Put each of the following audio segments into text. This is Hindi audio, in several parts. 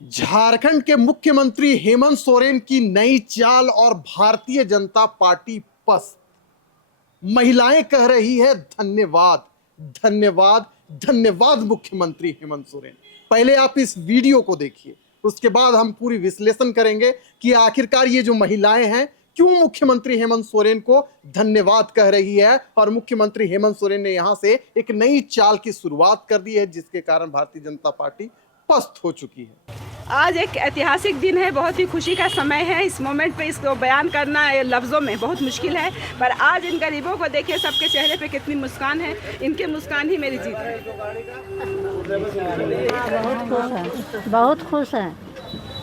झारखंड के मुख्यमंत्री हेमंत सोरेन की नई चाल और भारतीय जनता पार्टी पस्त। महिलाएं कह रही है धन्यवाद, धन्यवाद, धन्यवाद मुख्यमंत्री हेमंत सोरेन। पहले आप इस वीडियो को देखिए, उसके बाद हम पूरी विश्लेषण करेंगे कि आखिरकार ये जो महिलाएं हैं क्यों मुख्यमंत्री हेमंत सोरेन को धन्यवाद कह रही है और मुख्यमंत्री हेमंत सोरेन ने यहां से एक नई चाल की शुरुआत कर दी है जिसके कारण भारतीय जनता पार्टी पस्त हो चुकी है। आज एक ऐतिहासिक दिन है, बहुत ही खुशी का समय है। इस मोमेंट पे इसको बयान करना लफ्ज़ों में बहुत मुश्किल है, पर आज इन गरीबों को देखिए, सबके चेहरे पे कितनी मुस्कान है। इनके मुस्कान ही मेरी जीत है। बहुत खुश है, बहुत खुश है।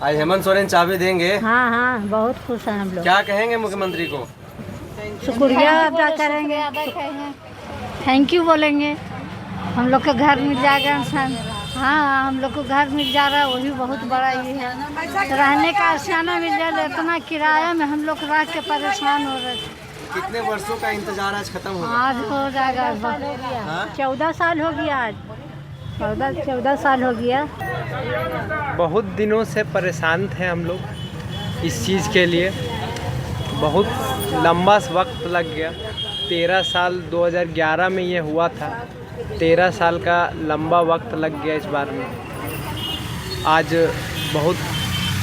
आज हेमंत सोरेन चाबी देंगे। हाँ हाँ, बहुत खुश हैं हम लोग। क्या कहेंगे मुख्यमंत्री को? शुक्रिया अदा करेंगे, थैंक यू बोलेंगे। हम लोग को घर मिल जाएगा इंसान। हाँ, हम लोग को घर मिल जा रहा है, वही बहुत बड़ा ये है। रहने का आशियाना मिल जाए, इतना किराया में हम लोग रह के परेशान हो रहे थे। कितने वर्षों का इंतजार आज खत्म होगा? आज हो जाएगा। 14 साल हो गया आज, 14 साल हो गया। बहुत दिनों से परेशान थे हम लोग इस चीज़ के लिए। बहुत लंबा वक्त लग गया। 13 साल 2011 में ये हुआ था। 13 साल का लंबा वक्त लग गया इस बार में। आज बहुत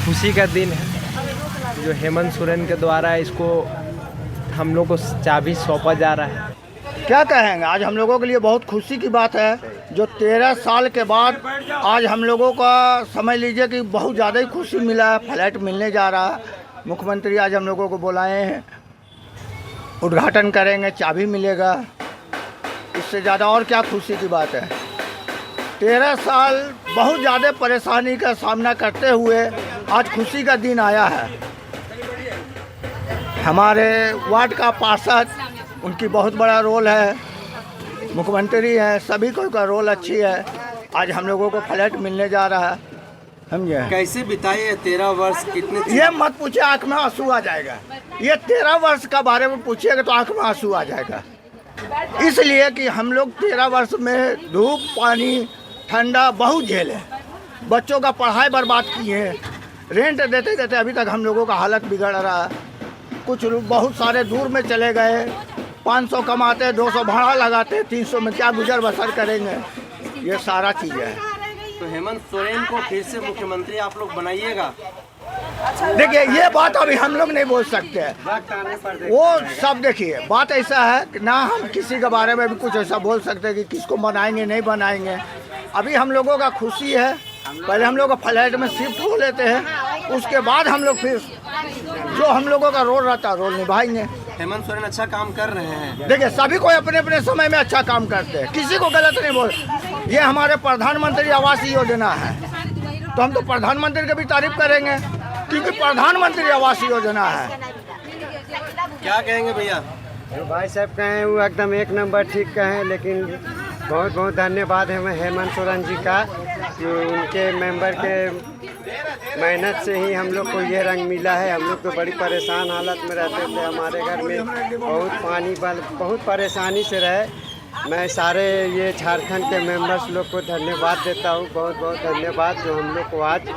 खुशी का दिन है जो हेमंत सोरेन के द्वारा इसको हम लोग को चाबी सौंपा जा रहा है। क्या कहेंगे, आज हम लोगों के लिए बहुत खुशी की बात है जो 13 साल के बाद आज हम लोगों का समझ लीजिए कि बहुत ज़्यादा ही खुशी मिला है। फ्लैट मिलने जा रहा है। मुख्यमंत्री आज हम लोगों को बुलाए हैं, उद्घाटन करेंगे, चाबी मिलेगा। इससे ज़्यादा और क्या खुशी की बात है। 13 साल बहुत ज़्यादा परेशानी का सामना करते हुए आज खुशी का दिन आया है। हमारे वार्ड का पार्षद, उनकी बहुत बड़ा रोल है, मुख्यमंत्री हैं, सभी का रोल अच्छी है। आज हम लोगों को फ्लैट मिलने जा रहा है, समझे। कैसे बिताए 13 वर्ष? कितने ये मत पूछिए, आँख में आंसू आ जाएगा। ये 13 वर्ष का बारे में पूछिएगा तो आँख में आंसू आ जाएगा। इसलिए कि हम लोग 13 वर्ष में धूप, पानी, ठंडा बहुत झेले। बच्चों का पढ़ाई बर्बाद किए हैं। रेंट देते देते अभी तक हम लोगों का हालत बिगड़ रहा है। कुछ लोग बहुत सारे दूर में चले गए, 500 कमाते, 200 भाड़ा लगाते, 300 में क्या गुजर बसर करेंगे। ये सारा चीज़ है। तो हेमंत सोरेन को फिर से मुख्यमंत्री आप लोग बनाइएगा? देखिए, ये बात अभी हम लोग नहीं बोल सकते हैं। वो सब देखिए, बात ऐसा है कि ना हम किसी के बारे में भी कुछ ऐसा बोल सकते हैं कि किसको बनाएंगे नहीं बनाएंगे। अभी हम लोगों का खुशी है। पहले हम लोग फ्लैट में शिफ्ट हो लेते हैं, उसके बाद हम लोग फिर जो हम लोगों का रोल रहता है रोल निभाएंगे। हेमंत सोरेन अच्छा काम कर रहे हैं। देखिए, सभी को अपने अपने समय में अच्छा काम करते हैं, किसी को गलत नहीं बोल। ये हमारे प्रधानमंत्री आवास योजना है, तो हम तो प्रधानमंत्री की भी तारीफ करेंगे क्योंकि प्रधानमंत्री आवास योजना है। क्या कहेंगे भैया? जो भाई साहब कहें वो एकदम एक नंबर ठीक कहें, लेकिन बहुत बहुत धन्यवाद है हेमंत सोरेन जी का कि उनके मेंबर के मेहनत से ही हम लोग को ये रंग मिला है। हम लोग तो बड़ी परेशान हालत में रहते थे। हमारे घर में बहुत पानी बहुत परेशानी से रहे। मैं सारे ये झारखंड के मेंबर्स लोग को धन्यवाद देता हूँ। बहुत बहुत धन्यवाद जो हम लोग को आज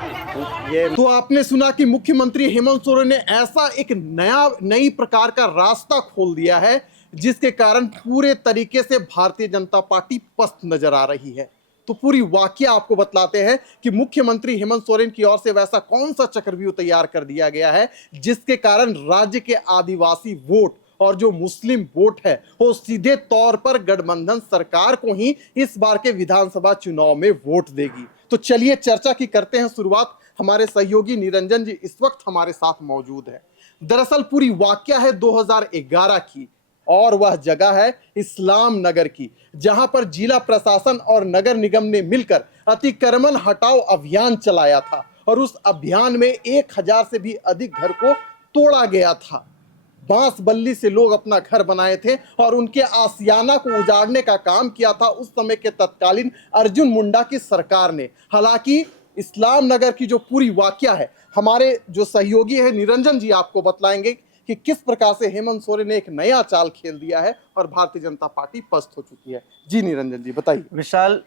ये। तो आपने सुना कि मुख्यमंत्री हेमंत सोरेन ने ऐसा एक नई प्रकार का रास्ता खोल दिया है जिसके कारण पूरे तरीके से भारतीय जनता पार्टी पस्त नजर आ रही है। तो पूरी वाकया आपको बतलाते हैं कि मुख्यमंत्री हेमंत सोरेन की ओर से वैसा कौन सा चक्रव्यूह तैयार कर दिया गया है जिसके कारण राज्य के आदिवासी वोट और जो मुस्लिम वोट है वो सीधे तौर पर गठबंधन सरकार को ही इस बार के विधानसभा चुनाव में वोट देगी। तो चलिए चर्चा की करते हैं शुरुआत। हमारे सहयोगी निरंजन जी इस वक्त हमारे साथ मौजूद है। दरअसल पूरी वाकया है 2011 की और वह जगह है इस्लाम नगर की, जहां पर जिला प्रशासन और नगर निगम ने मिलकर अतिक्रमण हटाओ अभियान चलाया था और उस अभियान में 1000 से भी अधिक घर को तोड़ा गया था। बांस बल्ली से लोग अपना घर बनाए थे और उनके आसियाना को उजाड़ने का काम किया था उस समय के तत्कालीन अर्जुन मुंडा की सरकार ने। हालांकि इस्लाम नगर की जो पूरी वाकया है, हमारे जो सहयोगी है निरंजन जी आपको बतलाएंगे कि किस प्रकार से हेमंत सोरेन ने एक नया चाल खेल दिया है और भारतीय जनता पार्टी पस्त हो चुकी है। जी निरंजन जी बताइए। विशाल,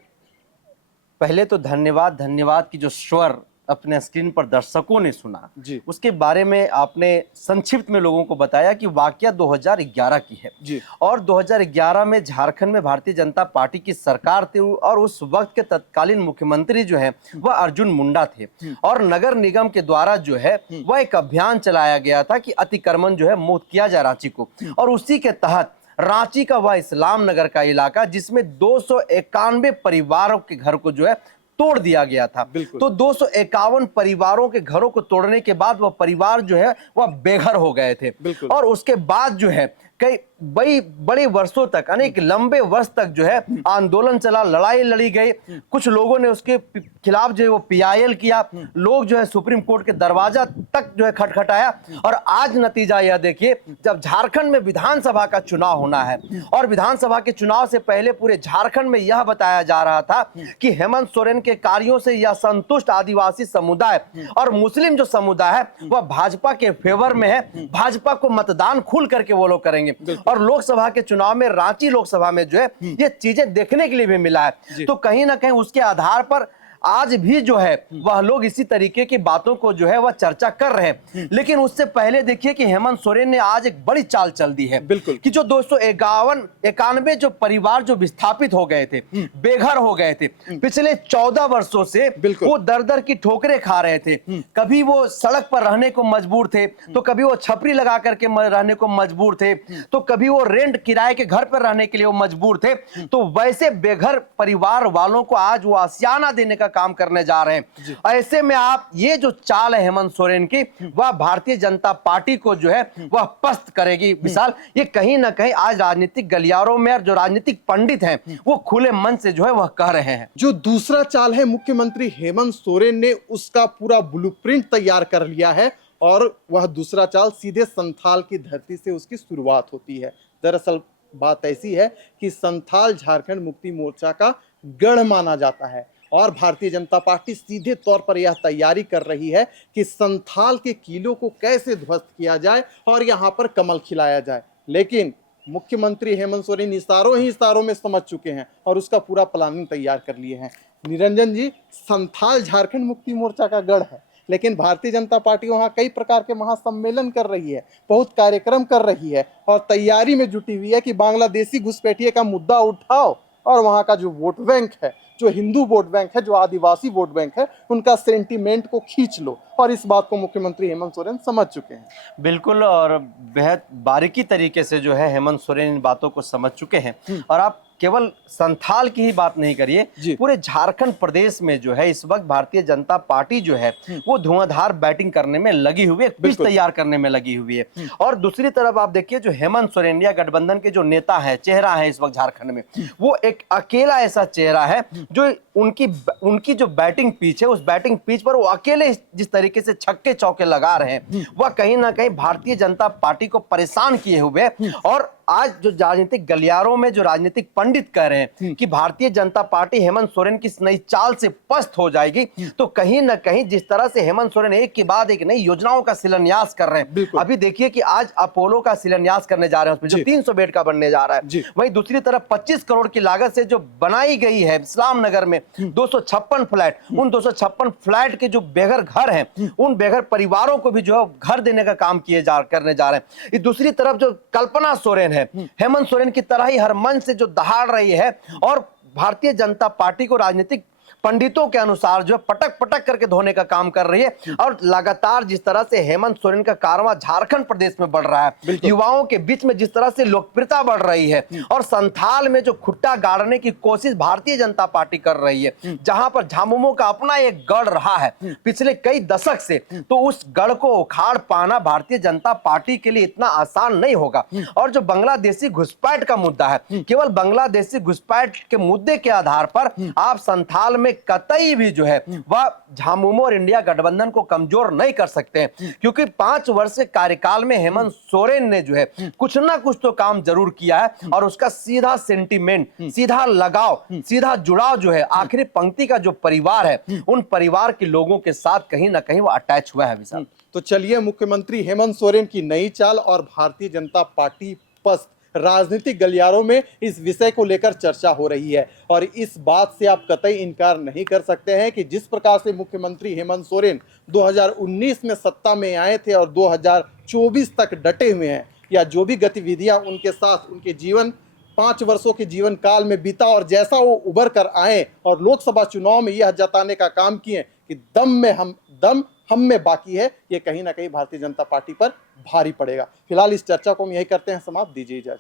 पहले तो धन्यवाद की जो स्वर अपने स्क्रीन पर दर्शकों ने सुना जी। उसके बारे में आपने संक्षिप्त में लोगों को बताया कि वाकया 2011 की है जी। और 2011 में झारखंड में भारतीय जनता पार्टी की सरकार थी और उस वक्त के तत्कालीन मुख्यमंत्री जो है वह अर्जुन मुंडा थे और नगर निगम के द्वारा जो है वह एक अभियान चलाया गया था कि अतिक्रमण जो है मुक्त किया जाए रांची को, और उसी के तहत रांची का वह इस्लाम नगर का इलाका जिसमें 291 परिवारों के घर को जो है तोड़ दिया गया था। तो 251 परिवारों के घरों को तोड़ने के बाद वह परिवार जो है वह बेघर हो गए थे और उसके बाद जो है कई बड़े वर्षों तक, अनेक लंबे वर्ष तक जो है आंदोलन चला, लड़ाई लड़ी गई, कुछ लोगों ने उसके खिलाफ जो है वो PIL किया, लोग जो है सुप्रीम कोर्ट के दरवाजा तक जो है खटखटाया और आज नतीजा यह देखिए, जब झारखंड में विधानसभा का चुनाव होना है और विधानसभा के चुनाव से पहले पूरे झारखंड में यह बताया जा रहा था कि हेमंत सोरेन के कार्यों से यह संतुष्ट आदिवासी समुदाय और मुस्लिम जो समुदाय है वह भाजपा के फेवर में है, भाजपा को मतदान खुल करके वो लोग करेंगे। और लोकसभा के चुनाव में रांची लोकसभा में जो है ये चीजें देखने के लिए भी मिला है। तो कहीं ना कहीं उसके आधार पर आज भी जो है वह लोग इसी तरीके की बातों को जो है वह चर्चा कर रहे हैं। लेकिन उससे पहले देखिए कि हेमंत सोरेन ने आज एक बड़ी चाल चल दी है बिल्कुल कि जो 291 जो परिवार जो विस्थापित हो गए थे, बेघर हो गए थे, पिछले 14 वर्षों से वो दर दर की ठोकरें खा रहे थे। कभी वो सड़क पर रहने को मजबूर थे, तो कभी वो छपरी लगा करके रहने को मजबूर थे, तो कभी वो रेंट किराए के घर पर रहने के लिए वो मजबूर थे। तो वैसे बेघर परिवार वालों को आज वो आसियाना देने का काम करने जा रहे हैं। ऐसे में आप ये जो चाल है हेमंत सोरेन की, वह भारतीय जनता पार्टी को जो है वह पस्त करेगी। विशाल, ये कहीं ना कहीं आज राजनीतिक गलियारों में जो राजनीतिक पंडित हैं वो खुले मन से जो है वह कह रहे हैं। जो दूसरा चाल है मुख्यमंत्री हेमंत सोरेन ने उसका पूरा ब्लूप्रिंट तैयार कर लिया है और वह दूसरा चाल सीधे संथाल की धरती से उसकी शुरुआत होती है। दरअसल बात ऐसी है कि संथाल झारखंड मुक्ति मोर्चा का गढ़ माना जाता है और भारतीय जनता पार्टी सीधे तौर पर यह तैयारी कर रही है कि संथाल के किलों को कैसे ध्वस्त किया जाए और यहां पर कमल खिलाया जाए। लेकिन मुख्यमंत्री हेमंत सोरेन इशारों में समझ चुके हैं और उसका पूरा प्लानिंग तैयार कर लिए हैं। निरंजन जी, संथाल झारखंड मुक्ति मोर्चा का गढ़ है, लेकिन भारतीय जनता पार्टी वहां कई प्रकार के महासम्मेलन कर रही है, बहुत कार्यक्रम कर रही है और तैयारी में जुटी हुई है कि बांग्लादेशी घुसपैठिए का मुद्दा उठाओ और वहां का जो वोट बैंक है, जो हिंदू वोट बैंक है, जो आदिवासी वोट बैंक है, उनका सेंटीमेंट को खींच लो। और इस बात को मुख्यमंत्री हेमंत सोरेन समझ चुके हैं। बिल्कुल, और बेहद बारीकी तरीके से जो है हेमंत सोरेन इन बातों को समझ चुके हैं। और आप केवल संथाल की ही बात नहीं करिए, पूरे झारखंड प्रदेश में जो है इस वक्त भारतीय जनता पार्टी जो है वो धुआंधार बैटिंग करने में लगी हुई है, पिच तैयार करने में लगी हुई है। और दूसरी तरफ आप देखिए जो हेमंत सोरेन इंडिया गठबंधन के जो नेता है, चेहरा है इस वक्त झारखंड में, वो एक अकेला ऐसा चेहरा है जो उनकी जो बैटिंग पिच है, उस बैटिंग पिच पर वो अकेले जिस तरीके से छक्के चौके लगा रहे हैं वह कहीं ना कहीं भारतीय जनता पार्टी को परेशान किए हुए। और आज जो राजनीतिक गलियारों में जो राजनीतिक पंडित कह रहे हैं कि भारतीय जनता पार्टी हेमंत सोरेन की नई चाल से पस्त हो जाएगी, तो कहीं ना कहीं जिस तरह से हेमंत सोरेन एक के बाद एक नई योजनाओं का शिलान्यास कर रहे हैं, अभी देखिए कि आज अपोलो का शिलान्यास करने जा रहे हैं, उसमें जो 300 बेड का बनने जा रहा है। वहीं दूसरी तरफ 25 करोड़ की लागत से जो बनाई गई है इस्लाम नगर में 256 फ्लैट, उन 256 फ्लैट के जो बेघर घर हैं, उन बेघर परिवारों को भी जो है घर देने का काम करने जा रहे हैं। दूसरी तरफ जो कल्पना सोरेन है, हेमंत सोरेन की तरह ही हर मंच से जो दहाड़ रही है और भारतीय जनता पार्टी को राजनीतिक पंडितों के अनुसार जो पटक पटक करके धोने का काम कर रही है। और लगातार जिस तरह से हेमंत सोरेन का कारवां झारखंड प्रदेश में बढ़ रहा है, युवाओं के बीच में जिस तरह से लोकप्रियता बढ़ रही है और संथाल में जो खुट्टा गाड़ने की कोशिश भारतीय जनता पार्टी कर रही है, जहां पर झामुमो का अपना एक गढ़ रहा है पिछले कई दशक से, तो उस गढ़ को उखाड़ पाना भारतीय जनता पार्टी के लिए इतना आसान नहीं होगा। और जो बांग्लादेशी घुसपैठ का मुद्दा है, केवल बांग्लादेशी घुसपैठ के मुद्दे के आधार पर आप संथाल में कतई भी जो है वह झामुमो और इंडिया गठबंधन को कमजोर नहीं कर सकते हैं, क्योंकि 5 वर्ष के कार्यकाल में हेमंत सोरेन ने जो है कुछ ना कुछ तो काम जरूर किया है और उसका सीधा सेंटीमेंट, सीधा लगाव, सीधा जुड़ाव जो है आखिरी पंक्ति का जो परिवार है, उन परिवार के लोगों के साथ कहीं ना कहीं वो अटैच हुआ है। विशाल, तो चलिए मुख्यमंत्री हेमंत सोरेन की नई चाल और भारतीय जनता पार्टी पस्त, राजनीतिक गलियारों में इस विषय को लेकर चर्चा हो रही है। और इस बात से आप कतई इनकार नहीं कर सकते हैं कि जिस प्रकार से मुख्यमंत्री हेमंत सोरेन 2019 में सत्ता में आए थे और 2024 तक डटे हुए हैं, या जो भी गतिविधियां उनके साथ उनके जीवन 5 वर्षों के जीवन काल में बीता और जैसा वो उभर कर आए और लोकसभा चुनाव में यह जताने का काम किए कि दम हम में बाकी है, ये कहीं ना कहीं भारतीय जनता पार्टी पर भारी पड़ेगा। फिलहाल इस चर्चा को हम यही करते हैं समाप्त। दीजिए इजाजत।